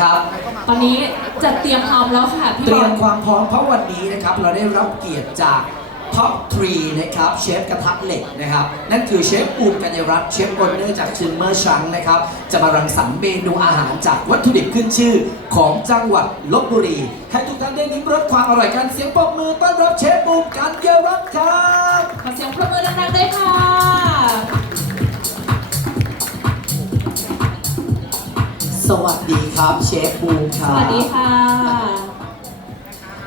ครับ ตอนนี้จัดเตรียมพร้อมแล้วค่ะพี่เตบรีอยมลความพร้อมเพราะวันนี้นะครับเราได้รับเกียรติจากท็อปทรีนะครับเชฟกระทะเหล็กนะครับนั่นคือเชฟปูมกัญญรัตน์เชฟโอนเนอร์จากชิมเมอร์ชังนะครับจะมารังสรรค์เมนูอาหารจากวัตถุดิบขึ้นชื่อของจังหวัดลบบุรี ให้ทุกท่านได้ลิ้มรสความอร่อยกันเสียงปรบมือต้อนรับเชฟปูมกัญญรัตน์ครับ ขอเสียงปรบมือดังๆด้วยค่ะ สวัสดีครับเชฟปูมคสรับวัสดีค่ะ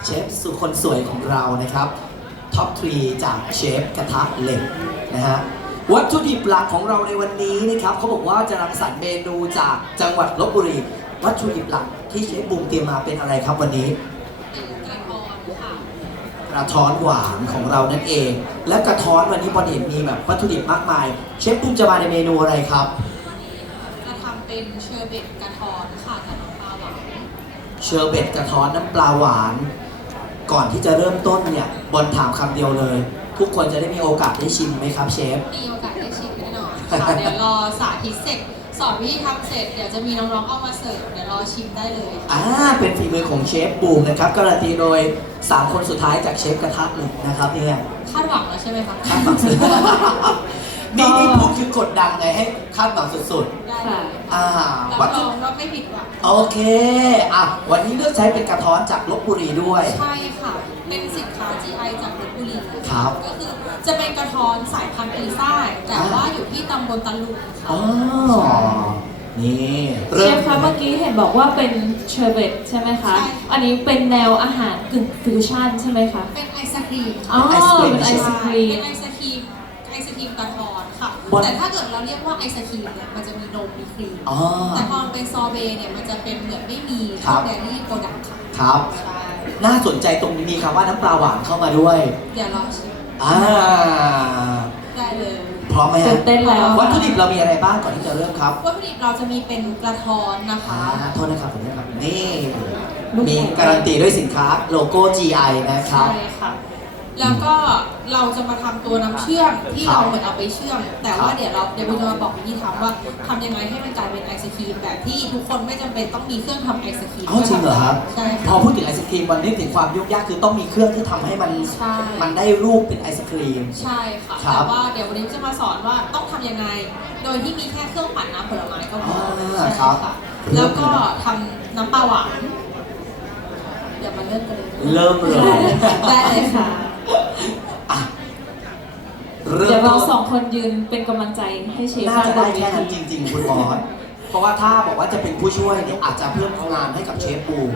เชฟสุดคนสวยของเรานะครับท็อปทรีจากเชฟกระทะเหล็กนะฮะวัตถุดิบหลักของเราในวันนี้นะครับเขาบอกว่าจะรังสรรค์เมนูจากจังหวัดลบบุรีวัตถุดิบหลักที่เชฟบูมเตรียมมาเป็นอะไรครับวันนี้ กระท้อนหวานของเรานั่นเอง และกระท้อนวันนี้บอลเห็นมีแบบวัตถุดิบมากมาย เชฟบูมจะมาในเมนูอะไรครับจะทำ เป็นเชอร์เบตกระท้อนค่ะกับน้ำปลาหวานเชอร์เบตกระท้อนน้ำปลาหวาน ก่อนที่จะเริ่มต้นเนี่ยบอลถามคำเดียวเลย ทุกคนจะได้มีโอกาสได้ชิมไหมครับเชฟ มีโอกาสได้ชิมแน่นอนค่ะเดี๋ยวรอสาธิตเสร็จสอนวิธีทำเสร็จเดี๋ยวจะมีน้องๆเอามาเสิร์ฟเดี๋ยวรอชิมได้เลยค่ะอ่า เป็นฝีมือของเชฟบูมนะครับ การันตีโดย 3 คนสุดท้ายจากเชฟกระทะเหล็กนะครับเนี่ย คาดหวังแล้วใช่ไหมคะ คาดหวังสุด นี่นี่พูดคือกดดันไงให้คาดหวังสุดได้เลยๆ อ่ารับวัตรถุองว่าไม่ผิดหวังโอเค อะ วันนี้เลือกใช้เป็นกระท้อนจากลบบุรีด้วย ใช่ค่ะ เป็นสินค้า GI จากลพบุรีครับก็คือจะเป็นกระท้อนสายพันธุ์ปีซ่าจแต่ว่าอยู่ที่ตำบลตะลุงค่ะอ๋อนี่เชฟคะเมื่อกี้เห็นบอกว่าเป็นเชอร์เบตใช่ไหมคะ อันนี้เป็นแนวอาหารกึ่งฟิวชั่นใช่ไหมคะเป็นไอศครีมอ๋อค่ะเป็นไอศครีม เป็นไอศครีมไอศครีมกระท้อนค่ะ บนแต่ถ้าเกิดเราเรียกว่าไอศครีมเนี่ยมันจะมีนมมีครีมอ๋อ แต่พอมันเป็นซอเบต์เนี่ยมันจะเป็นเหมือนไม่มีครับเดลี่โปรดักต์ค่ะครับ ใช่น่าสนใจตรงนี้มีคำว่าน้ำปลาหวานเข้ามาด้วย เดี๋ยวรอชิมอ่า ได้เลยพร้อมไหมตื่ฮะ นเต้นแล้ววัตถุดิบเรามีอะไรบ้างก่อนที่จะเริ่มครับวัตถุดิบเราจะมีเป็นกระท้อนนะคะอ่าโทษนะครับผมนะครับ นี่ลูกมีแกะการันตีด้วยสินค้าโลโก้ GI นะครับ ใช่ค่ะ แล้วก็เราจะมาทำตัวน้ำเชื่อมที่ครับเราเหมือนเอาไปเชื่อม แต่ครัว่าบเดี๋ยวเราเดี๋ยวเราจะมาบอกวิธีทำว่าทำยังไงให้มันกลายเป็นไอศครีมแบบที่ทุกคนไม่จำเป็นต้องมีเครื่องทำไอศครีมอ๋อจริงเหรอครับ ใช่พอค่ะ พูดถึงไอศครีมวันนึกถึงความยุ่งยากคือต้องมีเครื่องที่ทำให้มัน ใช่ มันได้รูปเป็นไอศครีม ใช่ค่ะครับ แต่ว่าเดี๋ยววันนี้จะมาสอนว่าต้องทำยังไง โดยที่มีแค่เครื่องปั่นน้ำผลไม้ก็พออ่าใช่ครับค่ะแล้วก็ทำน้ำปลาหวานเดี๋ยวมาเริ่มกันเลยเริ่มเลย ได้เลยค่ะอะ เริ่เดี๋มยวเราต้นสองคนยืนเป็นกำลังใจให้เชฟน่าจะได้แค่นั้นบจเวทีริง ๆ คุณบอสเพราะว่าถ้าบอกว่าจะเป็นผู้ช่วยเนี่ยอาจจะเพิ่มงานให้กับเชฟปูม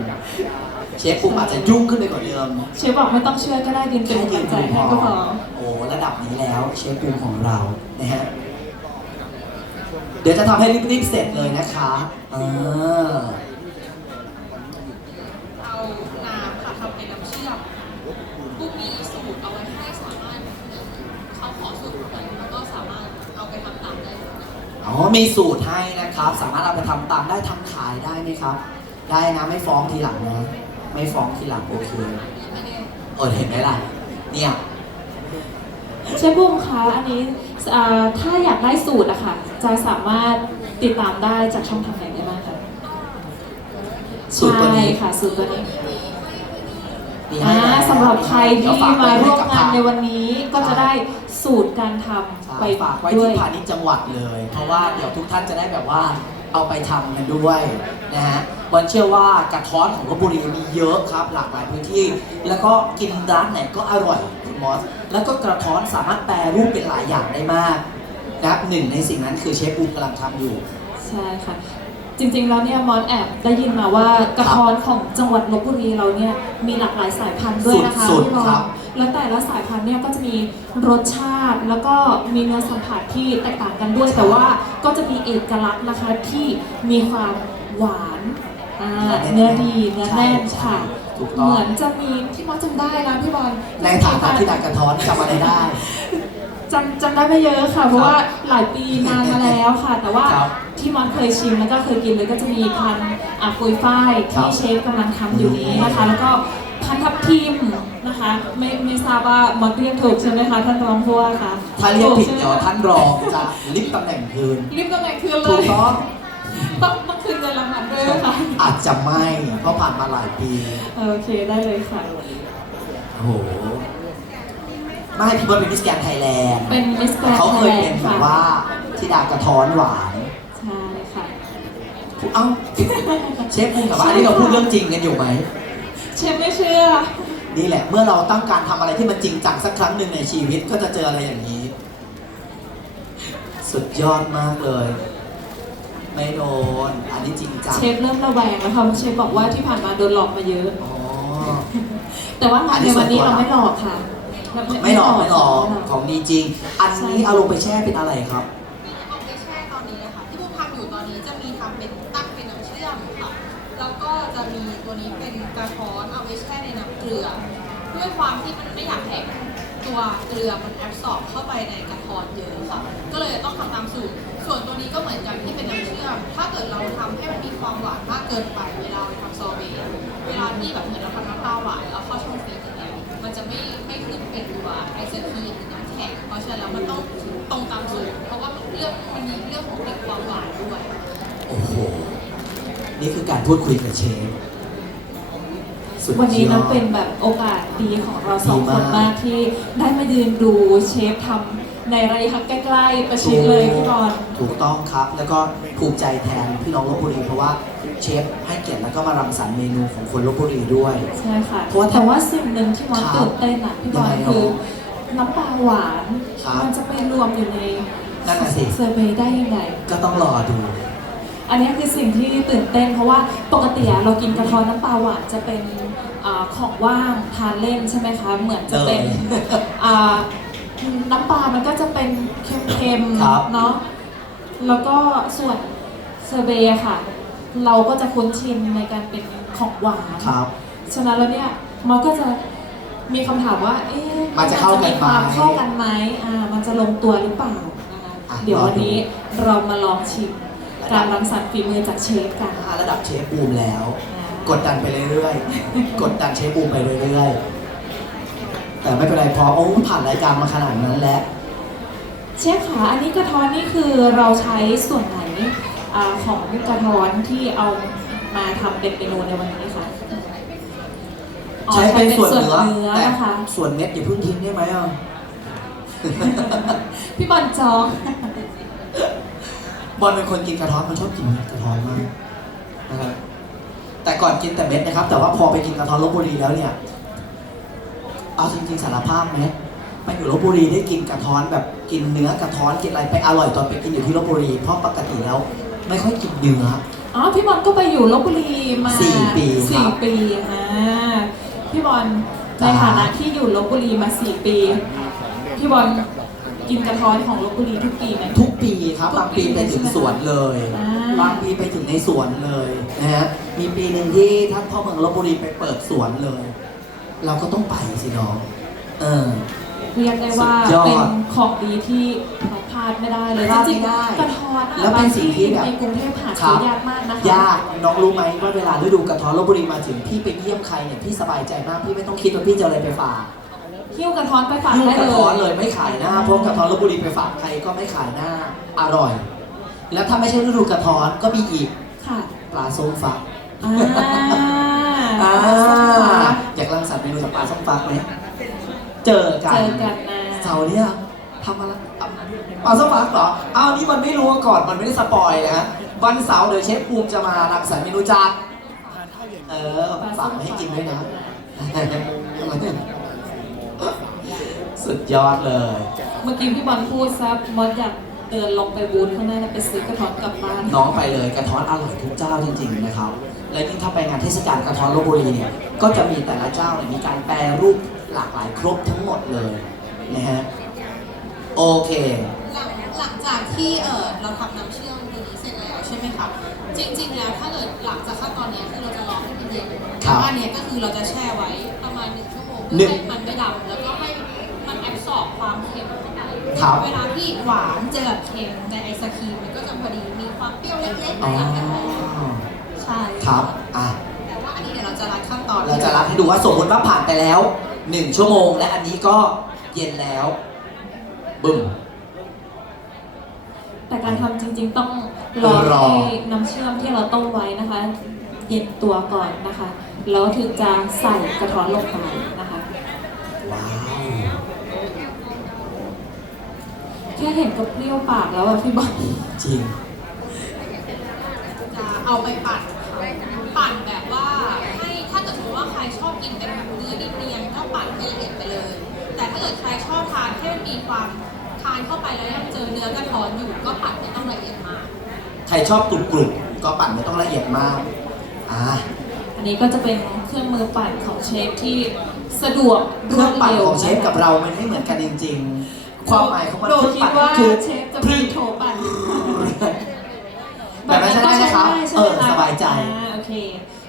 เชฟปูมอาจจะยุ่งขึ้นไปกว่าเดิมเชฟบอกไม่ต้องเชื่อก็ได้ยืนเป็นแค่กำยืลันงใจดูพให้อก็พอโอ้ระดับนี้แล้วเชฟปูมของเรานะฮะเดี๋ยวจะทำให้รีบๆเสร็จเลยนะคะเออ เอาน้ำค่ะทำเป็นน้ำเชื่อมผู้มีสูตรเอาไว้ให้สามารถเขาขอสูตรไหนแล้วก็สามารถเอาไปทำตามได้เลยนะคะ อ๋อมีสูตรให้นะครับ สามารถเอาไปทำตามได้ทำขายได้ไหมครับ ได้นะไม่ฟ้องทีหลังนะไม่ฟ้องทีหลังโอเคไม่ได้เออเห็นไหมล่ะเนี่ยเชฟบุ้มคะอันนี้เอ่อถ้าอยากได้สูตรอะค่ะ จะสามารถติดตามได้จากช่องทางไหนได้บ้างคะสูตรตัวนี้ ใช่ค่ะสูตรตัวนี้ มีอ่าให้แล้วสำหรับใครเดี๋ยที่ฝกไมาร่วมงานให้ในกับวันนี้ก็จะได้สูตรการทำไปฝากไว้ด้วที่ย พาณิชย์จังหวัดเลย เพราะว่าเดี๋ยวทุกท่านจะได้แบบว่าเอาไปทำกันด้วยนะฮะวันเชื่อว่ากระท้อนของลบบุรีมีเยอะครับ หลากหลายพื้นที่ แล้วก็กินร้านไหนก็อร่อยคุณมอส แล้วก็กระท้อนสามารถแปรรูปเป็นหลายอย่างได้มากนะครับหนึ่งในสิ่งนั้นคือเชฟบูมกำลังทำอยู่ ใช่ค่ะ จริงๆ แล้วเนี่ยมอนแอบได้ยินมาว่ากระท้อนของจังหวัดลบบุรีเราเนี่ยมีหลากหลายสายพันธุ์ด้วยนะคะสุดๆพี่บอครัลบ และแต่ละสายพันธุ์เนี่ยก็จะมีรสชาติแล้วก็มีเนื้อสัมผัสที่แตกต่างกันด้วย แต่ว่าก็จะมีเอกลักษณ์นะคะที่มีความหวานอ่าเนื้อดีเนื้อแน่นค่ะถูกต้อง เหมือนจะมีที่มอสจำได้นะพี่บอล ในฐานะที่นักกระท้อนจำอะไรได้จำจำได้ไม่เยอะค่ะ เพราะว่าหลายปีนานมาแล้วค่ะ แต่ว่าครับที่มอนเคยชิมแล้วก็เคยกินเลยก็จะมีพันธุ์อะปุยฝ้ายครัที่บเชฟกำลังทำอยู่นี้นะคะ แล้วก็พันธุ์ทับทิมนะคะ ไม่ไม่ทราบว่ามอนเรียกถูกใช่ไหมคะท่านรองผู้ว่าคะถ้าเรียกผิดถูใช่ไหมเดี๋ยวท่านรองจะลิฟตำแหน่งคืนรีบตำแหน่งคืนเลถูกย ต้องต้องต้องคืนเงินรางวัลด้วยไหมคะอาจจะไม่ เพราะผ่านมาหลายปี โอเคได้เลยค่ะ โอ้โห ไม่พี่เบิร์ดเป็นมิสแกนไทยแลนด์เป็นมิสแกรนเขาด์ไทเคยยแลเป็นนด์แบค่ะบว่าธิดากระท้อนหวานใช่ค่ะ เอ้าเชฟพูดกับว่าอันนี้เราพูดเรื่องจริงกันอยู่ไหม เชฟไม่เชื่อ นี่แหละ เมื่อเราต้องการทำอะไรที่มันจริงจังสักครั้งหนึ่งในชีวิตก็จะเจออะไรอย่างนี้ สุดยอดมากเลย ไม่โดน อันนี้จริงจังเชฟเริ่มระแวงแล้วค่ะเชฟบอกว่าที่ผ่านมาโดนหลอกมาเยอะ อ๋อ แต่ว่างานในวันนี้เราไม่หลอกค่ะเรา ไม่หลอกไม่หลอกไม่ของดีจริง อันนี้เอาลงไปแช่เป็นอะไรครับเอาไปแช่ตอนนี้นะคะที่บูมทำอยู่ตอนนี้จะมีทำเป็นตั้งเป็นน้ำเชื่อมค่ะแล้วก็จะมีตัวนี้เป็นกระท้อนเอาไปแช่ในน้ำเกลือด้วยความที่มันไม่อยากให้ตัวเกลือมันแอบสอบเข้าไปในกระท้อนเยอะค่ะก็เลยต้องทำตามสูตร ส่วนตัวนี้ก็เหมือนกันที่เป็นน้ำเชื่อม ถ้าเกิดเราทำให้มันมีความหวานมากเกินไป เวลาเราไปทำซอร์เบต์เวลาที่แบบเหมือนเราทำน้ำปลาหวานแล้วเข้าช่องฟรีซอย่างเงี้ย มันจะไม่ไม่ขึ้นเป็นตัวไอศครีมหรือน้ำแข็งเพราะฉะนั้นแล้วมันต้องตรงตามสูตรเพราะว่าเรื่องมันมีเรื่องของเรื่องความหวานด้วย โอ้โห นี่คือการพูดคุยกับเชฟสุดยอด วันนี้นับเป็นแบบโอกาสดีของเราสองดีคมากนมากที่ได้มายืนดูเชฟทำในระยะใกล้ๆประชิดเลยพี่บอลถูกต้องครับ แล้วก็ภูมิใจแทนพี่น้องลบบุรีเพราะว่า เชฟให้เกียรติแล้วก็มารังสรรค์เมนูของคนลบบุรีด้วย ใช่ค่ะเพราะว่าแต่ว่าสิ่งหนึ่งที่มอสครับตื่นเต้นอะพี่บอลยังไงเนอะคือน้ำปลาหวานครับมันจะไปรวมอยู่ในนั่นน่ะสิ เซอร์เวย์ได้ยังไง ก็ต้องรอดู อันนี้คือสิ่งที่ตื่นเต้น เพราะว่าปกติอะเรากินกระท้อนน้ำปลาหวานจะเป็นอาของว่างทานเล่นใช่ไหมคะเหมือนจะเป็นเลยอ่าน้ำปลา มันก็จะเป็นเค็มครับ ๆเนาะแล้วก็ส่วนเซอร์เบย์อะค่ะ เราก็จะคุ้นชินในการเป็นของหวาน ครับ ฉะนั้นแล้วเนี่ยมันก็จะมีคำถามว่า เอ๊ะมันจะเข้ากันไหมมีความเข้ากันไหมอ่า มันจะลงตัวหรือเปล่านะคะอะ เดี๋ยวรอดูวันนี้เรามาลองชิมการรังสรรค์ฝีมือจากเชฟกันถ้าระดับเชฟบูมแล้ว อ่า กดดันไปเรื่อยๆ กดดันเชฟบูมไปเรื่อยๆ แต่ไม่เป็นไรเพราะโอ้ผ่านรายการมาขนาดนั้นแล้ว เชฟขาอันนี้กระท้อนนี่คือเราใช้ส่วนไหน อาของกระท้อนที่เอามาทำเป็นเมนูในวันนี้คะอ๋อใช้เป็นส่วนเนื้อเนื้อแต่นะคะ ส่วนเม็ดอย่าเพิ่งทิ้งได้ไหมอะ พี่บอลจองบอลเป็นคนกินกระท้อนมันชอบกินกระท้อนมากนะครับแต่ก่อนกินแต่เม็ดนะครับ แต่ว่าพอไปกินกระท้อนลบบุรีแล้วเนี่ย เอาจริงๆสารภาพไหมไปอยู่ลบบุรีได้กินกระท้อนแบบกินเนื้อกระท้อนกินอะไรไปอร่อยตอนไปกินอยู่ที่ลบบุรีเพราะปกติแล้ว ไม่ค่อยกินเนื้อ อ๋อพี่บอลก็ไปอยู่ลบบุรีมาสี่ปีครับสี่ปีอ่าพี่บอลในจ้า ฐานะที่อยู่ลบบุรีมาสี่ปี พี่บอลกินกระท้อนของลบบุรีทุกปีไหม ทุกปีครับบางปีไปถึงสวนเลยอ่า บางปีไปถึงในสวนเลยนะฮะมีปีหนึ่งที่ท่านพ่อเมืองลบบุรีไปเปิดสวนเลย เราก็ต้องไปสิน้องเออ เรียกได้ว่าสุดยอดเป็นของดีที่เราพลาดไม่ได้เลยพลาดจริงไม่ได้ๆกระท้อนอะแล้วเป็นสิ่งที่แบบ ในกรุงเทพหาครัซื้อบยากมากนะคะยากน้องรู้ไหมว่าเวลาฤดูกระท้อนลบบุรีมาถึงพี่ไปเยี่ยมใครเนี่ยพี่สบายใจมากพี่ไม่ต้องคิดว่าพี่จะเอาอะไรไปฝากหิ้วกระท้อนไปฝากหิ้วได้กระเลท้อนยเลยไม่ขายหน้าเพราะกระท้อนลบบุรีไปฝากใครก็ไม่ขายหน้าอร่อย แล้วถ้าไม่ใช่ฤดูกระท้อนก็มีอีกค่ะปลาส้มฟักอ่าอ่าอยากรังสรรค์เมนูจากปลาส้มฟักไหม เจอกันเจอกันนะเสาร์เนี่ยทำอะไรอะปลาส้มฟักเหรออ้าวนี่มันไม่รู้มาก่อนมันไม่ได้สปอยนะฮะวันเสาร์เดี๋ยวเชฟภูมิจะมารังสรรค์เมนูจากเออฝากมาให้กินด้วยนะสุดยอดเลย เมื่อกี้พี่บอลพูดซับมดอยากเดินลงไปบูธข้างหน้าแล้วไปซื้อกระท้อนกลับบ้านน้องไปเลยกระท้อนอร่อยทุกเจ้าจริงๆนะครับ และยิ่งถ้าไปงานเทศกาลกระท้อนลบบุรีเนี่ยก็จะมีแต่ละเจ้าเนี่ยมีการแปรรูป หลากหลายครบทั้งหมดเลยนะฮะโอเค หลังหลังจากที่เออเราทำน้ำเชื่อมตัวนี้เสร็จแล้วใช่ไหมคะจริง ๆ แล้วถ้าเกิดหลังจากขั้นตอนเนี้ยคือเราจะรอให้มันเย็นครับแต่ว่าอันเนี้ยก็คือเราจะแช่ไว้ประมาณหนึ่งชั่วโมงหเพื่นึ่องให้มันไม่ดำแล้วก็ให้มันแอบสอบความเค็มเข้าไปครับ เวลาที่หวานเจอกับเค็มในไอศครีมมันก็จะพอดีมีความเปรี้ยวเล็กๆอ๋ออย่างนั้นใช่ครับอะแต่ว่าอันนี้เดี๋ยวเราจะรัดขั้นตอน เราจะรับให้ดูว่าสมมติว่าผ่านไปแล้ว 1ชั่วโมงและอันนี้ก็เย็นแล้ว บึ้ม แต่การทำจริง ๆ ต้องรอรอ ให้น้ำเชื่อมที่เราต้มไว้นะคะ เย็นตัวก่อนนะคะ แล้วถึงจะใส่กระท้อนลงไปนะคะ ว้าวแค่เห็นก็เปรี้ยวปากแล้วอะพี่บอลจริง จะเอาไปปั่นค่ะปั่นแบบว่าให้ ใครชอบกินเป็นแบบเนื้อดิบเรียงก็ปั่นให้ละเอียดไปเลย แต่ถ้าเกิดใครชอบทานให้มันมีความทานเข้าไปแล้วยังเจอเนื้อกระท้อนอยู่ก็ปั่นไม่ต้องละเอียดมากใครชอบกรุบกรุบๆก็ปั่นไม่ต้องละเอียดมากอ่าอันนี้ก็จะเป็นเครื่องมือปั่นของเชฟที่สะดวกเครื่องปั่นวดร็วของเชฟกับเรามันไม่เหมือนกันจริง ๆ ความหมายของมันหนูเครื่องคิดปั่นว่าคือเชฟจะพมีริกโถปั่นแบบนั้นใช่ไหมครับใช่เออไหมคะสบายใจอ่โอเค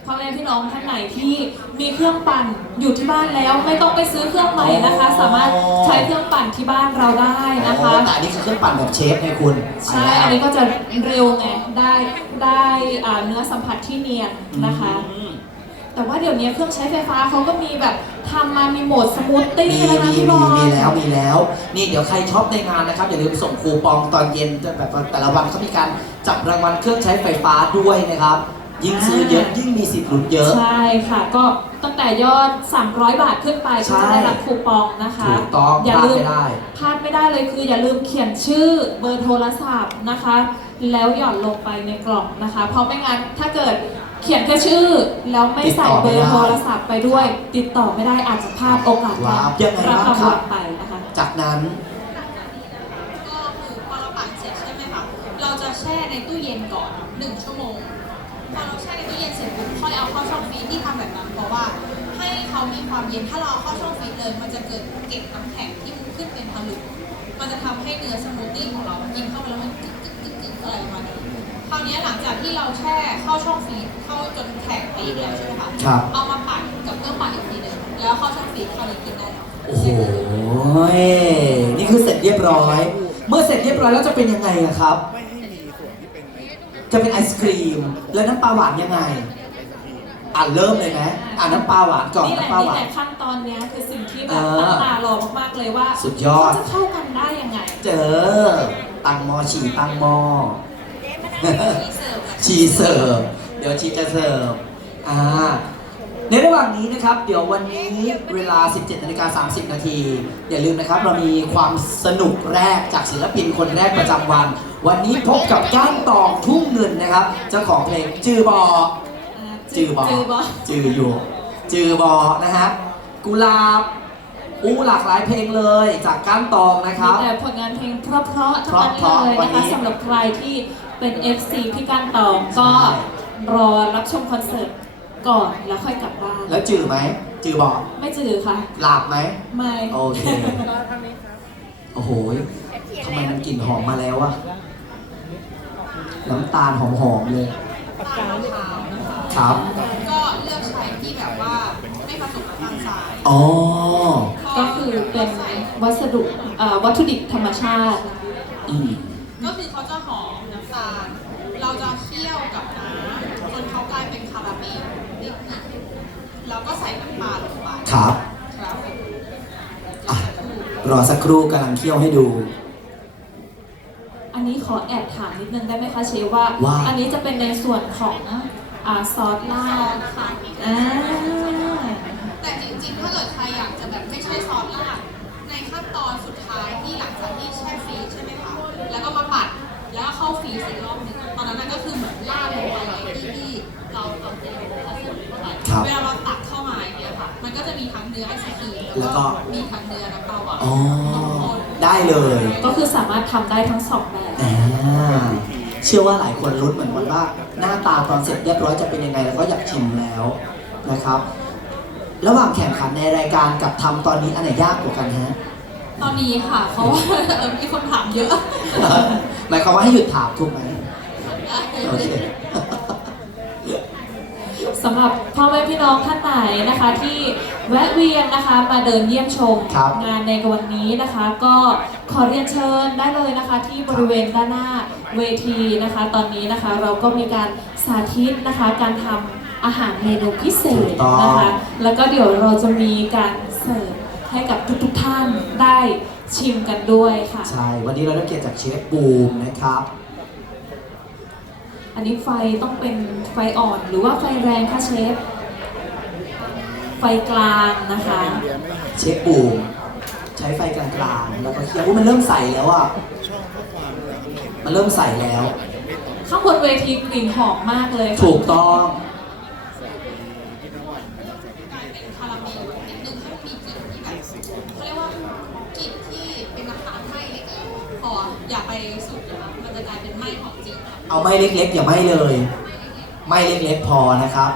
พ่อแม่พี่น้องท่านไหนที่มีเครื่องปั่นอยู่ที่บ้านแล้ว ไม่ต้องไปซื้อเครื่องใหม่นะคะอ๋อสามารถใช้เครื่องปั่นที่บ้านเราได้นะคะ โอ้แต่อันนี้คือเครื่องปั่นแบบเชฟไงคุณใช่ อันนี้ก็จะเร็วไง ได้ได้อ่าเนื้อสัมผัสที่เนียนนะคะ อืม แต่ว่าเดี๋ยวนี้เครื่องใช้ไฟฟ้าเขาก็มีแบบทำมามีโหมดสมูทตี้มีแล้วนะมีพี่บมีอลมีแล้วมีแล้ว นี่เดี๋ยวใครชอบในงานนะครับ อย่าลืมส่งคูปองตอนเย็นแบบแต่ละวันเขามีการจับรางวัลเครื่องใช้ไฟฟ้าด้วยนะครับ ยิ่งซื้อเยอะยิ่งมีสิทธิ์หลุดเยอะ ใช่ค่ะ ก็ตั้งแต่ยอด 300 บาทขึ้นไปก็จะได้รับคูปองนะคะถูกต้องอย่าพลาดลืมไม่ได้พลาดไม่ได้เลยคือ อย่าลืมเขียนชื่อเบอร์โทรศัพท์นะคะ แล้วหย่อนลงไปในกล่องนะคะ เพราะไม่งั้นถ้าเกิดเขียนแค่ชื่อ แล้วไม่ใส่เบอร์โทรศัพท์ไปด้วย ติดต่อไม่ได้อาจจะพลาดโอกาสว้าวยังไงรับบ้างรางครัวับลไปนะคะ จากนั้นก็คือพอเราปั่นเสร็จใช่ไหมคะเราจะแช่ในตู้เย็นก่อนหนึ่งชั่วโมงพอ เราแช่ในตู้เย็นเสร็จปุ๊บค่อยเอาเข้าช่องฟรีซที่ทำแบบนั้นเพราะว่าให้เขามีความเย็นถ้าเราเอาเข้าช่องฟรีซเลยมันจะเกิดเก็บน้ำแข็งที่มันขึ้นเป็นผลึกมันจะทำให้เนื้อสมูทตี้ของเรากินเข้าไปแล้วมันกึกกึกกึกกึกอะไรประมาณนี้คราวนี้หลังจากที่เราแช่เข้าช่องฟรีซเข้าจนแข็งไปอีกแล้วใช่ไหมคะครับ เอามาปั่นกับเครื่องปั่นอีกทีหนึงแล้วเข้าช่องฟรีซคราวนี้กินได้แล้ว โอ้โหนี่คือเสร็จเรียบร้อย เมื่อเสร็จเรียบร้อยแล้วจะเป็นยังไงอะครับ จะเป็นไอศครีม แล้วน้ำปลาหวานยังไง อะเริ่มเลยไหมอะน้ำปลาหวานก่อนนี่แหละน้ำปลาหนี่วาแหน ละขั้นตอนเนี้ยคือสิ่งที่แบบเออตั้งตารอมากๆเลยว่าสุดยอด เขาจะเข้ากันได้ยังไง เจอ ตังหมอฉี่ตังหมอที่เสิร์ฟชีเสิร์ฟ เดี๋ยวชีจะเสิร์ฟ อ่า ในระหว่างนี้นะครับ เดี๋ยววันนี้เวลา 17นาฬิกา30 นาที อย่าลืมนะครับ เรามีความสนุกแรกจากศิลปินคนแรกประจำวัน วันนี้พบกับก้านตองทุ่งเงินนะครับ เจ้าของเพลงจือบอ จือบอ จือบอจืออยู่ จือบอ นะฮะ กุหลาบอู้หลากหลายเพลงเลยจากก้านตองนะครับมีแต่ผลงานเพลงเพราะๆทั้งนั้นเพราะๆเลยวันนะนี้คะสำหรับใครที่เป็น FC พี่ก้านตองก็ใช่รอรับชมคอนเสิร์ต ก่อนแล้วค่อยกลับบ้านแล้วจือไหม จือบอไม่จือค่ะ หลาบไหม ไม่โอเค โอ้โหทำไมมันกลิ่นหอมมาแล้วอะน้ำตาลหอมๆเลยตาลมะพร้าวนะคะครับ ก็เลือกใช้ที่แบบว่าไม่ผสมน้ำตาลทรายอ๋อ ก็คือเป็นวัสดุเอ่อวัตถุดิบธรรมชาติ อืมก็คือเขาจะหอมน้ำตาล เราจะเคี่ยวกับน้ำจนเขากลายเป็นคาราเมลนิดหนึง แล้วก็ใส่น้ำตาลลงไปครับครับอะรอสักครู่กำลังเคี่ยวให้ดู อันนี้ขอแอบถามนิดนึงได้ไหมคะเชฟว่า ว่า อันนี้จะเป็นในส่วนของอ่าซอสลาซอดสค่ะอ่าแต่จริงๆ ถ้าเกิดใคร แล้แล้ววก็ก็มีทั้งเนื้อน้ำปลาหวานอ๋อนมข้นได้เลยก็คือสามารถทำได้ทั้งสองแบบอ่าเชื่อว่าหลายคนรุ้นเหมือนกันว่า หน้าตาตอนเสร็จเรียบร้อยจะเป็นยังไง แล้วก็อยากชิมแล้วนะครับ ระหว่างแข่งขันในรายการกับทำตอนนี้อันไหนยากกว่ากันฮะ ตอนนี้ค่ะ เพราะว่าเออมีคนถามเยอะหมายความว่าให้หยุดถามถูกไหมโอเค สำหรับพ่อแม่พี่น้องท่านไหนนะคะที่ แวะเวียนนะคะมาเดินเยี่ยมชมครับงานในวันนี้นะคะ ก็ขอเรียนเชิญได้เลยนะคะ ที่บริเวณด้านหน้าเวทีนะคะ ตอนนี้นะคะเราก็มีการสาธิตนะคะการทำอาหารเมนูพิเศษนะคะ แล้วก็เดี๋ยวเราจะมีการเสิร์ฟให้กับทุกๆท่านได้ชิมกันด้วยค่ะ ใช่ วันนี้เราได้เกียรติจากเชฟบูมนะครับ อันนี้ไฟต้องเป็นไฟอ่อนหรือว่าไฟแรงคะเชฟ ไฟกลางนะคะ เชฟบูมใช้ไฟกลางๆแล้วก็เคี่ยวอุ๊ยมันเริ่มใสแล้วอะมันเริ่มใสแล้ว ข้างบนเวทีกลิ่นหอมมากเลยค่ะถูกต้องกลายเป็นคาราเมลนิดนึงให้มันมีกลิ่นที่แบบเขาเรียกว่ากลิ่นที่เป็นน้ำตาลไหม้เล็กๆพออย่าไปสุดนะคะมันจะกลายเป็นไหม้ของจริงค่ะเอาไม่เล็กๆอย่าไม่เลยไม่เล็กๆพอนะครับ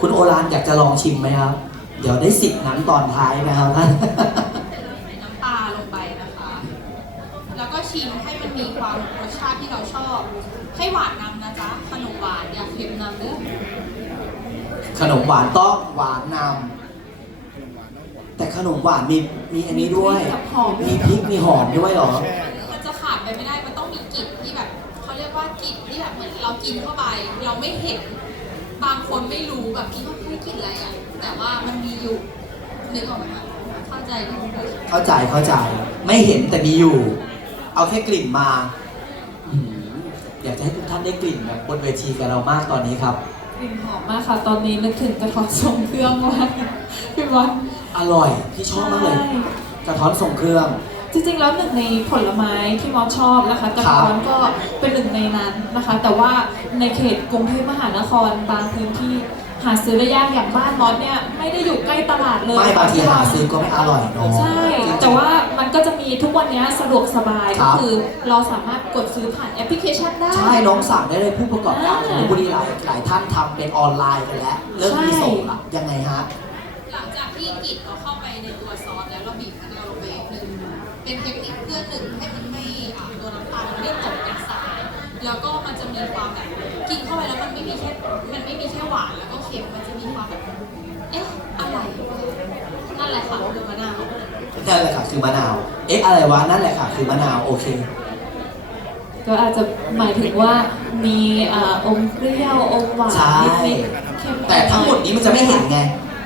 คุณโอรานอยากจะลองชิมไหมครับ เดี๋ยวได้สิทธิ์นั้นตอนท้ายนะครับท่านน้ำปลาลงไปนะคะ แล้วก็ชิมให้มันมีความรสชาติที่เราชอบ ให้หวานนำนะจ๊ะ ขนมหวานอย่าเค็มนำเด้อขนมหวานต้องหวานนำแต่ขนมหวานมีมีอันนี้ด้วย มีพริกกับหอมมีพริกมีหอมด้วยเหรอ มันจะขาดไปไม่ได้ มันต้องมีกลิ่นที่แบบเขาเรียกว่ากลิ่นที่แบบเหมือนเรากินเข้าไป เราไม่เห็น บางคนไม่รู้แบบคิดว่าเฮ้ยกลิ่นอะไรอะแต่ว่ามันมีอยู่นึกออกไหมคะเข้าใจที่ผมพูดเข้าใจเข้าใจ ไม่เห็นแต่มีอยู่ เอาแค่กลิ่นมาอืมอยากจะให้ทุกท่านได้กลิ่นแบบบนเวทีกับเรามากตอนนี้ครับ กลิ่นหอมมากค่ะ ตอนนี้นึกถึงกระท้อนทรงเครื่องมากพี่บอลอร่อยพี่ชอบมากเลยใช่กระท้อนส่งเครื่อง จริงๆแล้วหนึ่งในผลไม้ที่มอสชอบนะคะกระท้อนก็เป็นหนึ่งในนั้นนะคะ แต่ว่าในเขตกรุงเทพมหานครบางพื้นที่หาซื้อได้ยากอย่างบ้านมอสเนี่ยไม่ได้อยู่ใกล้ตลาดเลยไม่บางทีค่ะหาซื้อก็ไม่อร่อยเนาะใช่ แต่ว่ามันก็จะมีทุกวันนี้สะดวกสบายครัก็บคือเราสามารถกดซื้อผ่านแอปพลิเคชันได้ ใช่ น้องสั่งได้เลยผู้ประกอบการขอ่าองลพบุรีหลายหลายท่านทำเป็นออนไลน์กันแล้ว เริ่มมีใช่ส่งละยังไงฮะ หลังจากที่กลิ่น เป็นเทคนิคเพื่อหนึ่งให้มันไม่ตัวน้ำตาลมันไม่ตกเป็นสายแล้วก็มันจะมีความแบบกินเข้าไปแล้วมันไม่มีแค่มันไม่มีแค่หวานแล้วก็เค็มมันจะมีความแบบเอ๊ะอะไรนั่นแหละค่ะคือมะนาวนั่นแหละค่ะคือมะนาว เอ๊ะอะไรวะนั่นแหละค่ะคือมะนาวโอเคก็อาจจะหมายถึงว่ามีอ่าอมเปรี้ยวอมหวานใช่นิดเค็มแต่ทั้งหมดนี้มันจะไม่เห็นไง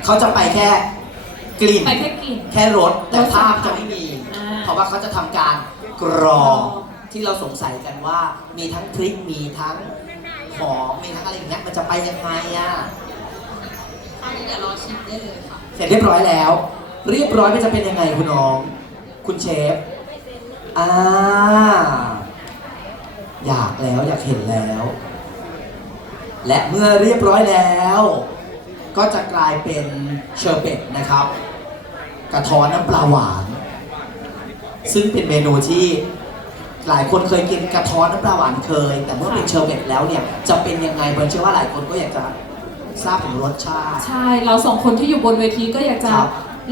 เขาจะไปแค่กลิ่นไปแค่กลิ่นแค่รสแต่ภาพจะไม่มี เพราะว่าเขาจะทำการกรองที่เราสงสัยกันว่า มีทั้งพริกมีทั้งหอมมีทั้งอะไรอย่างเงี้ยมันจะไปยังไงอะคราวนี้เดี๋ยวรอชิมได้เลยค่ะ เสร็จเรียบร้อยแล้ว เรียบร้อยมันจะเป็นยังไงคุณน้อง คุณเชฟอ่าอยากแล้วอยากเห็นแล้ว และเมื่อเรียบร้อยแล้ว ก็จะกลายเป็นเชอร์เบตนะครับ กระท้อนน้ำปลาหวาน ซึ่งเป็นเมนูที่หลายคนเคยกินกระท้อนน้ำปลาหวานเคย แต่เมื่อเป็นเชอร์เบตแล้วเนี่ยจะเป็นยังไงเบิร์นเชื่อว่าหลายคนก็อยากจะทราบถึงรสชาติ ใช่ เราสองคนที่อยู่บนเวทีก็อยากจะครับ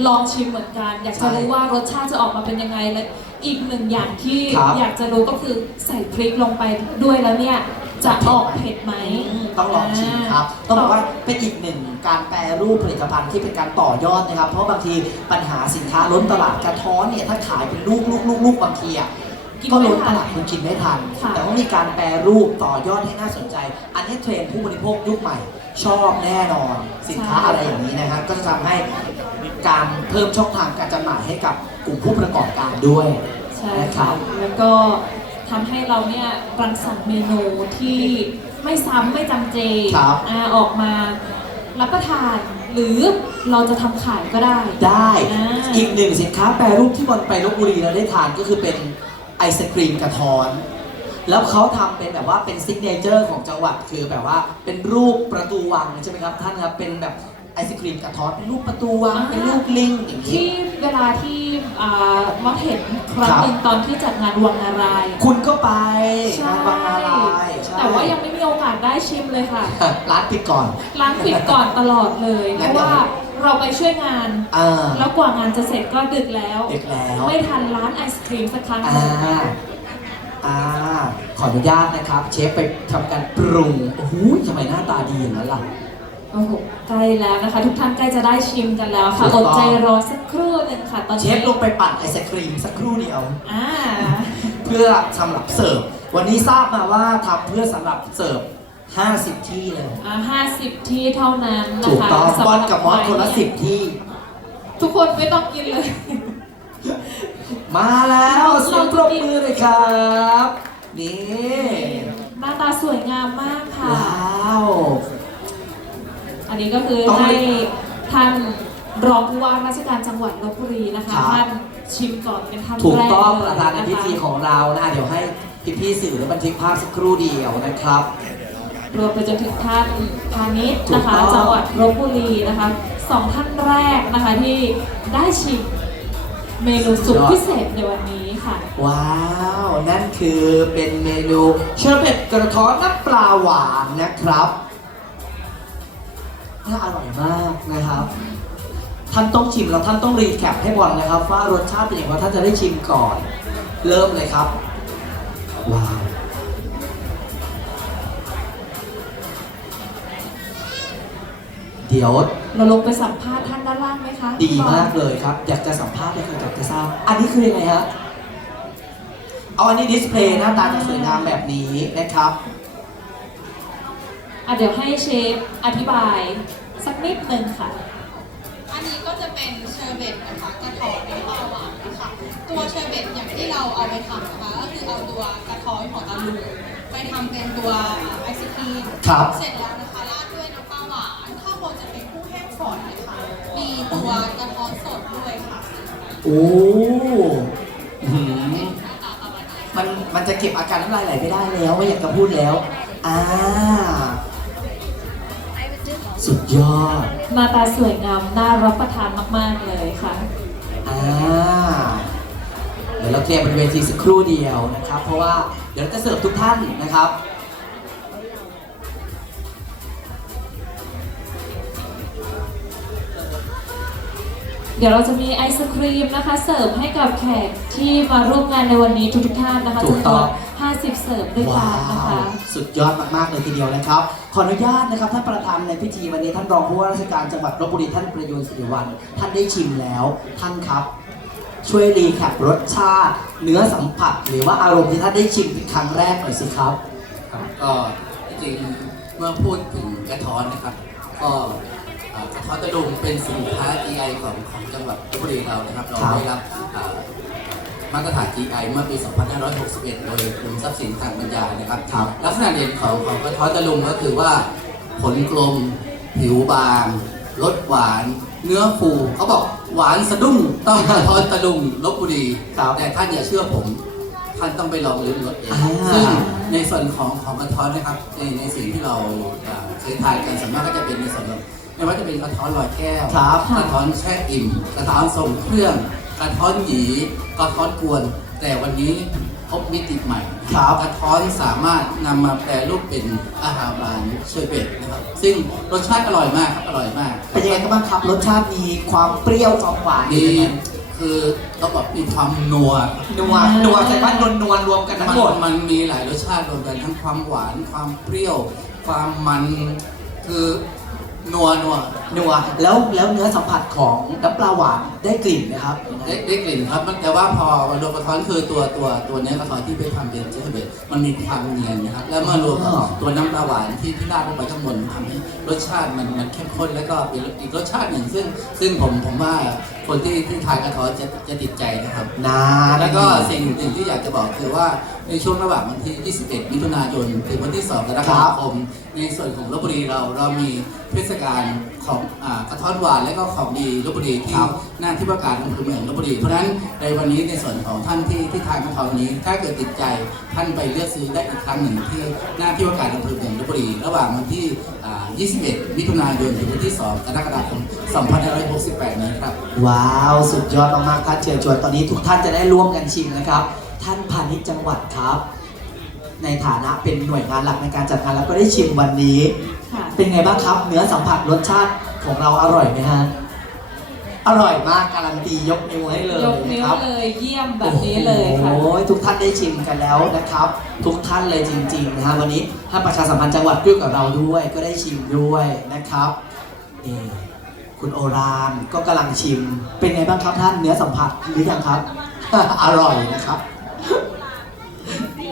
ลองชิมเหมือนกัน อยากใช่จะรู้ว่ารสชาติจะออกมาเป็นยังไงและอีกหนึ่งอย่างที่ครับ อยากจะรู้ก็คือใส่พริกลงไปด้วยแล้วเนี่ย จะออกเผ็ดไหมต้องลองชิมครับ ต้องบอกว่าเป็นอีกหนึ่งการแปรรูปผลิตภัณฑ์ที่เป็นการต่อยอดนะครับ เพราะบางทีปัญหาสินค้าล้นตลาดกระท้อนเนี่ยถ้าขายเป็นลูกลูกลูกลูกบางทีอะกินก็ไม่ล้นทัตนลาดคุณกินไม่ทันค่ะแต่ต้องมีการแปรรูปต่อยอดให้น่าสนใจ อันนี้เทรนด์ผู้บริโภคยุคใหม่ ชอบแน่นอน สินค้าอะไรอย่างนี้นะครับก็จะทำให้การเพิ่มช่องทางการจำหน่ายให้กับกลุ่มผู้ประกอบการด้วยใช่นะคค่ะรับแล้วก็ ทำให้เราเนี่ยรังสรรค์เมนูที่ไม่ซ้ำไม่จำเจครับอ่าออกมารับประทาน หรือเราจะทำขายก็ได้ ได้อ่า อีกหนึ่งสินค้าแปรรูปที่บอลไปลบบุรีเราได้ทานก็คือเป็นไอศครีมกระท้อน แล้วเขาทำเป็นแบบว่าเป็นซิกเนเจอร์ของจังหวัดคือแบบว่าเป็นรูปประตูวังใช่ไหมครับท่านครับเป็นแบบ ไอศครีมกระท้อนเป็นรูปประตูวังอ่า เป็นรูปลิงอย่างนี้ ที่เวลาที่อ่ามอสเห็นครั้งครับหนึ่งตอนที่จัดงานวังนารายณ์คุณก็ไปใช่งานบางนาลายใช่แต่ว่ายังไม่มีโอกาสได้ชิมเลยค่ะ ร้านปิดก่อน ร้านปิดก่อนตลอดเลย เพงั้นราะว่าเราไปช่วยงานอ่าแล้วกว่างานจะเสร็จก็ดึกแล้ว ดึกแล้ว ไม่ทันร้านไอศครีมสักครั้งหอ่านึ่งอ่า ขออนุญาตนะครับ เชฟไปทำการปรุงโอ้โหทำไมหน้าตาดีอย่างนั้นล่ะ โอ้โหใกล้แล้วนะคะ ทุกท่านใกล้จะได้ชิมกันแล้วค่ะถูอกดต้องใจรอสักครู่หนึ่งค่ะตอนเชนี้ฟลงไปปั่นไอศครีมสักครู่เดียว อ่า เพื่อสำหรับเสิร์ฟ วันนี้ทราบมาว่าทำเพื่อสำหรับเสิร์ฟ 50 ที่เลย อ่าห้าสิบที่เท่านั้นนะคะถูกต้องสำบหอรัลกับมอสคนละใรสิบที่ ทุกคนไม่ต้องกินเลย มาแล้วเสียงปรบมือเลยครับ นี่ หน้าตาสวยงามมากค่ะ ว้าว อันนี้ก็คือต้องให้ให้ท่านรองผู้ว่าราชการจังหวัดลบบุรีนะคะครับ ท่านชิมก่อนเป็นท่านถูกแรกต้องเลปยระธานในนะคะพิธีของเรานะเดี๋ยวให้พี่พี่ๆสื่อและบันทึกภาพสักครู่เดียวนะครับ รวมไปจนถึงท่านพาณิชย์นะคะ ถูกต้อง จังหวัดลบบุรีนะคะสองท่านแรกนะคะที่ได้ชิมเมนูสุดพิเศษในวันนี้ค่ะ ว้าว นั่นคือเป็นเมนูเชอร์เบตกระท้อนน้ำปลาหวานนะครับ น่าอร่อยมากนะครับ ท่านต้องชิมแล้วท่านต้องรีแคปให้บอลนะครับ ว่ารสชาติเป็นอย่างไรท่านจะได้ชิมก่อน เริ่มเลยครับ ว้าวเดี๋ยวเราลงไปสัมภาษณ์ท่านด้านล่างไหมคะดีมากเลยครับ อยากจะสัมภาษณ์อยากจะทราบ อันนี้คือยังไงฮะเอาอันนี้ดิสเพลย์หน้าตาจะสวยงามแบบนี้นะครับอะเดี๋ยวให้เชฟอธิบาย สักนิดหนึ่งค่ะ อันนี้ก็จะเป็นเชอร์เบตนะคะกระท้อนน้ำปลาหวานนะคะตัวเชอร์เบตอย่างที่เราเอาไปทำนะคะก็คือเอาตัวกระท้อนของตาลูไปทำเป็นตัวไอศครีมครับเสร็จแล้วนะคะราดด้วยน้ำปลาหวานข้างบนจะเป็นกุ้งแห้งฝอยค่ะมีตัวกระท้อนสดด้วยค่ะโอ้อื้อหือหน้าตาประมาณนี้มันมันจะเก็บอาการน้ำลายไหลไม่ได้แล้วไม่อยากจะพูดแล้วอ่าสุด ยอดหน้าตาสวยงามน่ารับประทานมาก ๆ เลยค่ะ อ่า เดี๋ยวเราเคลียร์บนเวทีสักครู่เดียวนะครับ เพราะว่าเดี๋ยวเราจะเสิร์ฟทุกท่านนะครับ เดี๋ยวเราจะมีไอศครีมนะคะ เสิร์ฟให้กับแขกที่มาร่วมงานในวันนี้ทุกๆท่านนะคะถูกจำนต้วอนง 50 เสิร์ฟด้วยกัว้านนะคะวสุดยอดมาก ๆ เลยทีเดียวนะครับ ขออนุญาตนะครับ ท่านประธานในพิธีวันนี้ท่านรองผู้ว่าราชการจังหวัดลบบุรีท่านประยูนสิริวัลย์ท่านได้ชิมแล้ว ท่านครับ ช่วยรีแคปรสชาติ เนื้อสัมผัส หรือว่าอารมณ์ที่ท่านได้ชิมเป็นครั้งแรกหน่อยสิครับ ครับก็จริงๆเมื่อพูดถึงกระท้อนนะครับ ก็เอ่อกระท้อนตะลุงเป็นสินค้า GI ของของจังหวัดลบบุรีเรานะครับ เราครับ ได้รับเอ่อ มาตรฐาน GI เมื่อปี 2561 โดยกรมทรัพย์สินทางปัญญานะครับครับ ลักษณะเด่นของของกระท้อนตะลุงก็คือว่าผลกลม ผิวบางรสหวาน เนื้อฟูเขาบอกหวานสะดุ้งต้องกระท้อนตะลุงลบบุรีครับแต่ท่านอย่าเชื่อผม ท่านต้องไปลองลิ้มรสเองอ่า ซึ่งในส่วนของของกระท้อนนะครับในในสิ่งที่เราเอ่อเคยทานกันส่วนมากก็จะเป็นในส่วนของไม่ว่าจะเป็นกระท้อนลอยแก้ว ครับ กระท้อนแช่อิ่ม กระท้อนทรงเครื่อง กระท้อนหยีกระท้อนกวน แต่วันนี้พบมิติใหม่ครับกระท้อนสามารถนำมาแปรรูปเป็นอาหารหวานเชอร์เบตนะครับ ซึ่งรสชาติอร่อยมากครับอร่อยมากเป็นยังไงกันบ้างครับรสชาติมีความเปรี้ยวความหวานดียังไงคือต้องบอกมีความนัวนัวนัวใส่ว่านวลนวลรวมกันทั้งหมดมันมีหลายรสชาติรวมกันทั้งความหวาน ความเปรี้ยว ความมัน คือ นัวนัวนัวแล้วแล้วเนื้อสัมผัสของน้ำปลาหวานได้กลิ่นนะครับได้ได้กลิ่นครับมันแต่ว่าพอมันรวมกระท้อนคือตัวตัวตัวเนื้อกระท้อนที่ไปทำเป็นเจลเบตมันมีความเนียนนะครับแล้วเมื่อรวมกับอ๋อตัวน้ำปลาหวานที่ที่ราดลงไปข้างบนทำให้รสชาติมันมันเข้มข้นแล้วก็เป็นอีกรสชาติหนึ่งซึ่ง ซึ่งผมผมว่าคนที่ที่ทานกระท้อนจะจะติดใจนะครับนานแล้วก็สิ่งหนึ่งที่อยากจะบอกคือว่า ในช่วงระหว่างวันที่ 21 มิถุนายน ถึงวันที่ 2 กรกฎาคม ในส่วนของลบบุรีเราเรามีเทศกาลของอ่ากระท้อนหวานและก็ของดีลบบุรีที่หน้าที่ว่าการอำเภอเมืองลบบุรี เพราะฉะนั้นในวันนี้ในส่วนของท่านที่ที่ทานกระท้อนวันนี้ ถ้าเกิดติดใจท่านไปเลือกซื้อได้อีกครั้งหนึ่งที่หน้าที่ว่าการอำเภอเมืองลบบุรี ระหว่างวันที่อ่า21 มิถุนายน ถึงวันที่ 2 กรกฎาคม 2568 นี้ครับ ว้าว สุดยอดมากๆท่านเชิญชวนตอนนี้ทุกท่านจะได้ร่วมกันชิมนะครับท่านพา ณิชย์จังหวัดครับ ในฐานะเป็นหน่วยงานหลักในการจัดงานแล้วก็ได้ชิมวันนี้ ค่ะ เป็นไงบ้างครับ เนื้อสัมผัสรสชาติของเราอร่อยไหมฮะ อร่อยมากการันตียกนิ้วให้เลยยกนิ้วนะครับ เลยเยี่ยมแบบนี้เลยค่ะ โอ้ยทุกท่านได้ชิมกันแล้วนะครับ ทุกท่านเลยจริงๆนะฮะวันนี้ท่านประชาสัมพันธ์จังหวัดด้วยกับเราด้วย ก็ได้ชิมด้วยนะครับนี่คุณโอรานก็กำลังชิม เป็นไงบ้างครับท่านเนื้อสัมผัสหรือยังครับ อร่อยนะครับ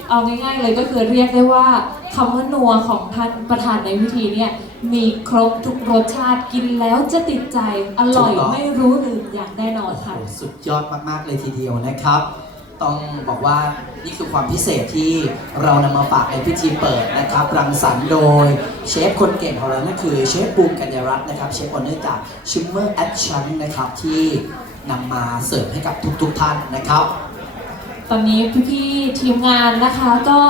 เอาง่าย ๆ เลยก็คือเรียกได้ว่าคำว่านัวของท่านประธานในพิธีเนี่ยมีครบทุกรสชาติกินแล้วจะติดใจอร่อยถูกต้อง ไม่รู้ลืมอย่างแน่นอนโอ้โหค่ะสุดยอดมาก ๆ เลยทีเดียวนะครับ ต้องบอกว่านี่คือความพิเศษที่เรานำมาฝากในพิธีเปิดนะครับ รังสรรค์โดยเชฟคนเก่งของเรานั่นคือเชฟบูมกัญญารัตน์นะครับ เชฟออนเนอร์จากชิมเมอร์แอคชั่นนะครับที่นำมาเสิร์ฟให้กับทุก ๆ ท่านนะครับ ตอนนี้พี่ๆทีมงานนะคะก็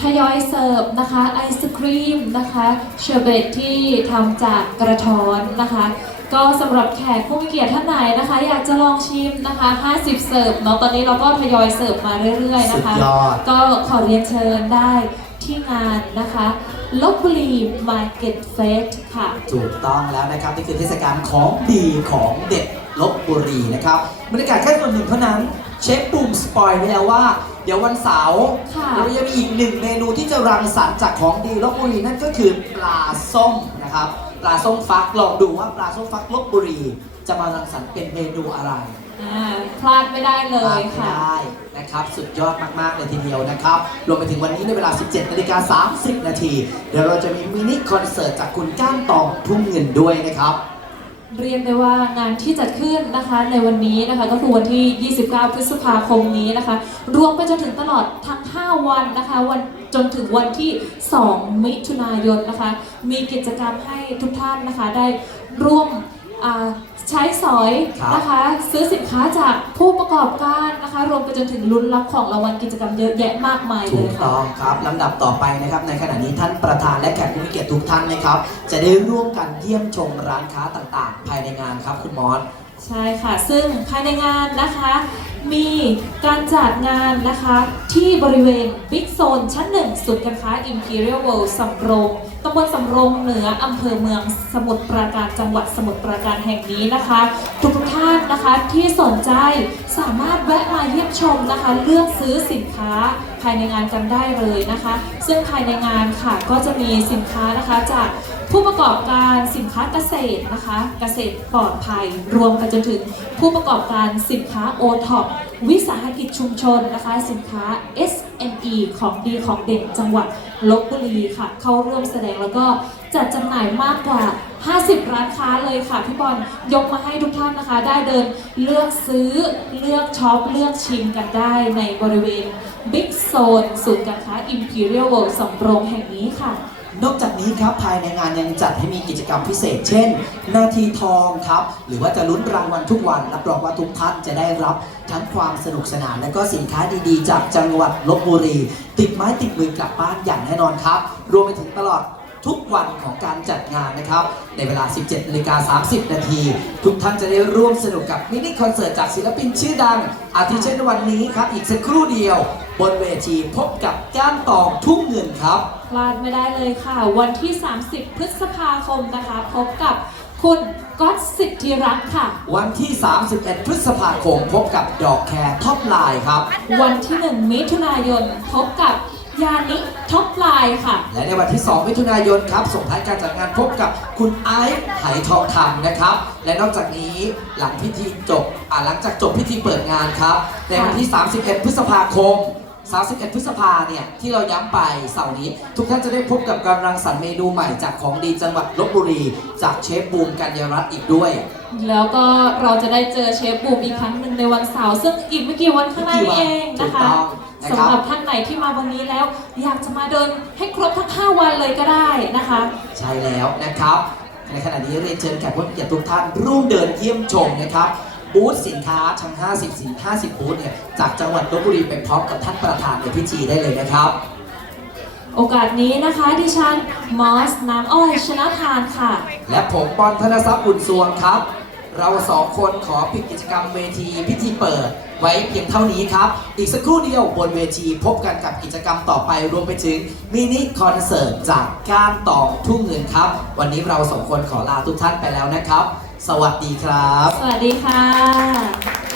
ทยอยเสิร์ฟนะคะไอศครีมนะคะเชอร์เบตที่ทำจากกระท้อนนะคะ ก็สำหรับแขกผู้มีเกียรติท่านไหนนะคะ อยากจะลองชิมนะคะ 50 เสิร์ฟเนาะตอนนี้เราก็ทยอยเสิร์ฟมาเรื่อยๆสุนะดคะยอด ก็ขอเรียนเชิญได้ที่งานนะคะลบบุรี Market Fest ค่ะ ถูกต้องแล้วนะครับนี่คือเทศกาลของดีของเด็ดลบบุรีนะครับบรรยากาศแค่ส่วนหนึ่งเท่านั้น เชฟปุ่มสปอยไว้แล้วว่า เดี๋ยววันเสาร์ค่ะ เราจะมีอีกหนึ่งเมนูที่จะรังสรรค์จากของดีลบบุรีนั่นก็คือปลาส้มนะครับปลาส้มฟักลองดูว่าปลาส้มฟักลบบุรี จะมารังสรรค์เป็นเมนูอะไร อ่าพลาดไม่ได้เลพลาดยไม่ค่ะ ได้นะครับ สุดยอดมาก ๆ เลยทีเดียวนะครับ รวมไปถึงวันนี้ในเวลา 17นาฬิกา30 นาที เดี๋ยวเราจะมีมินิคอนเสิร์ตจากคุณก้านตองทุ่งเงินด้วยนะครับ เรียนได้ว่างานที่จัดขึ้นนะคะในวันนี้นะคะก็คือวันที่ 29 พฤษภาคมนี้นะคะ รวมไปจนถึงตลอดทั้ง 5 วันนะคะวันจนถึงวันที่ 2 มิถุนายนนะคะ มีกิจกรรมให้ทุกท่านนะคะได้ร่วมอ่า ใช้สอยครับนะคะ ซื้อสินค้าจากผู้ประกอบการนะคะ รวมไปจนถึงลุ้นรับของรางวัลกิจกรรมเยอะแยะมากมายเลถูยกค่ะ ต้องครับลำดับต่อไปนะครับ ในขณะนี้ท่านประธานและแขกผู้มีเกียรติทุกท่านนะครับ จะได้ร่วมกันเยี่ยมชมร้านค้าต่างๆ ภายในงานครับคุณมอส ใช่ค่ะ ซึ่งภายในงานนะคะ มีการจัดงานนะคะที่บริเวณบิ๊กโซนชั้นหนึ่งศูนย์การค้า Imperial World สำโรงตำบลสำโรงเหนืออำเภอเมืองสมุทรปราการจังหวัดสมุทรปราการแห่งนี้นะคะ ทุกท่านนะคะที่สนใจสามารถแวะมาเยี่ยมชมนะคะ เลือกซื้อสินค้าภายในงานกันได้เลยนะคะ ซึ่งภายในงานค่ะก็จะมีสินค้านะคะจาก ผู้ประกอบการสินค้าเกษตรนะคะ เกษตรปลอดภัย รวมไปจนถึงผู้ประกอบการสินค้าโอท็อปวิสาหกิจชุมชนนะคะ สินค้า SME ของดีของเด่นจังหวัดลบบุรีค่ะ เข้าร่วมแสดงแล้วก็จัดจำหน่ายมากกว่า 50 ร้านค้าเลยค่ะพี่บอลยกมาให้ทุกท่านนะคะ ได้เดินเลือกซื้อเลือกช็อป เลือกชิมกันได้ในบริเวณ Big Zone ศูนย์การค้า Imperial World สำโรงแห่งนี้ค่ะ นอกจากนี้ครับภายในงานยังจัดให้มีกิจกรรมพิเศษ เช่น นาทีทองครับ หรือว่าจะลุ้นรางวัลทุกวันรับรองว่าทุกท่านจะได้รับทั้งความสนุกสนาน และก็สินค้าดีๆ จากจังหวัดลบบุรี ติดไม้ติดมือกลับบ้านอย่างแน่นอนครับ รวมไปถึงตลอด ทุกวันของการจัดงานนะครับ ในเวลา 17นาฬิกา30 นาที ทุกท่านจะได้ร่วมสนุกกับมินิคอนเสิร์ตจากศิลปินชื่อดัง อาทิเช่นวันนี้ครับ อีกสักครู่เดียว บนเวทีพบกับก้านตองทุ่งเงินครับ พลาดไม่ได้เลยค่ะ วันที่ 30 พฤษภาคมนะคะ พบกับคุณก๊อตสิทธิรักษ์ค่ะ วันที่ 31 พฤษภาคม พบกับดอกแคร์ท็อปไลน์ครับ วันที่ 1 มิถุนายนพบกับ ยานิท็อปไลน์ค่ะ และในวันที่ 2 มิถุนายนครับส่งท้ายการจัดงานพบกับคุณไอซ์ไหทองคำนะครับ และนอกจากนี้หลังพิธีจบอ่าหลังจากจบพิธีเปิดงานครับ ในวันที่ 31 พฤษภาคม 31 พฤษภาเนี่ยที่เราย้ำไปเสาร์นี้ ทุกท่านจะได้พบกับการรังสรรค์เมนูใหม่จากของดีจังหวัดลบบุรี จากเชฟบูมกัญญารัตน์อีกด้วย แล้วก็เราจะได้เจอเชฟบูมอีกครั้งหนึ่งในวันเสาร์ซึ่งอีกไม่กี่วันข้างหน้านี้เองนะคะถูกต้อง นะครับสำหรับท่านไหนที่มาวันนี้แล้ว อยากจะมาเดินให้ครบทั้ง 5 วันเลยก็ได้นะคะ ใช่แล้วนะครับ ในขณะนี้เรียนเชิญแขกผู้มีเกียรติทุกท่านร่วมเดินเยี่ยมชมนะครับบูธสินค้าทั้ง 50 สิน50บูธเนี่ยจากจังหวัดลบบุรีไปพร้อมกับท่านประธานในพิธีได้เลยนะครับ โอกาสนี้นะคะดิฉันมอสน้ำอ้อยชนะทานค่ะ และผมปอนธนทรัพย์บุญสวงครับ เราสองคนขอปิดกิจกรรมเวทีพิธีเปิด ไว้เพียงเท่านี้ครับ อีกสักครู่เดียวบนเวทีพบกันกับกิจกรรมต่อไปรวมไปถึงมินิคอนเสิร์ตจากก้านตองทุ่งเงินครับ วันนี้เราสองคนขอลาทุกท่านไปแล้วนะครับ สวัสดีครับ สวัสดีค่ะ